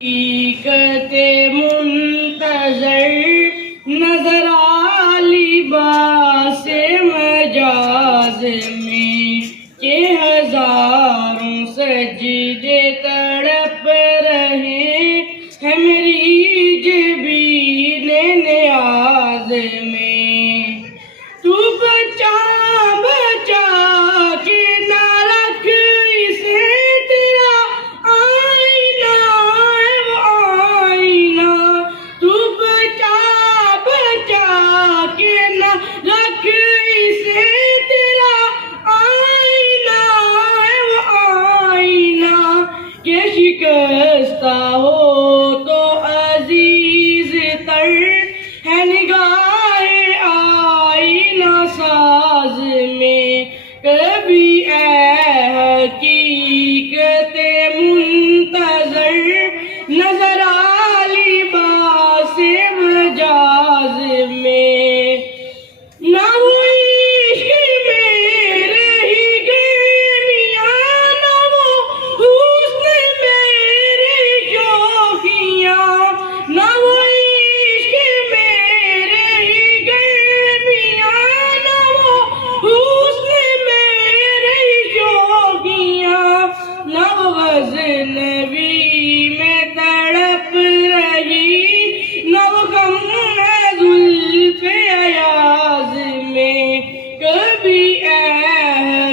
حقیقت منتظر نظر آ لباس مجاز میں کہ ہزاروں سجدے تڑپ رہے ہیں میری جبین نیاز میں۔ تو بچا بچا کے نہ رکھ اسے تیرا آئینہ ہے وہ آئینہ۔ تو بچا بچا کے نہ رکھ اسے تیرا آئینہ ہے وہ آئینہ، کہ شکستہ ہو تو عزیز تر ہے نگاہ آئینہ ساز میں۔ کبھی اے حقیقت منتظر نظر آ لباس مجاز میں۔ نہ وہ عشق میرے ہی گرمیاں، نہ وہ حسن میرے شوخیاں، نہ وہ عشق میرے ہی گرمیاں، نہ وہ حسن میرے شوخیاں، نہ وہ غزنوی میں تڑپ رہی، نہ وہ غم ہے زلف ایاز میں۔ کبھی اے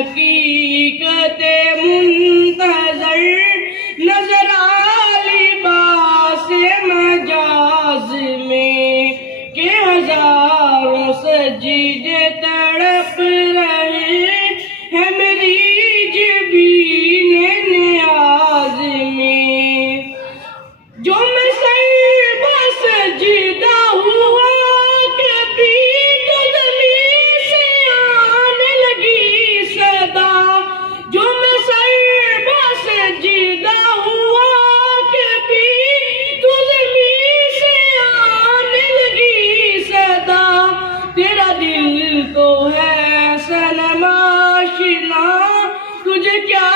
حقیقت منتظر نظر آ لباس مجاز میں، کہ ہزاروں سجدے تڑپ رہے ہیں میری جبین نیاز میں۔ جو میں سر بسجدہ ہوا کبھی تو زمین سے آنے لگی صدا۔ جو میں سر بسجدہ ہوا کبھی تو زمین سے آنے لگی صدا۔ تیرا دل تو ہے صنم آشنا، تجھے کیا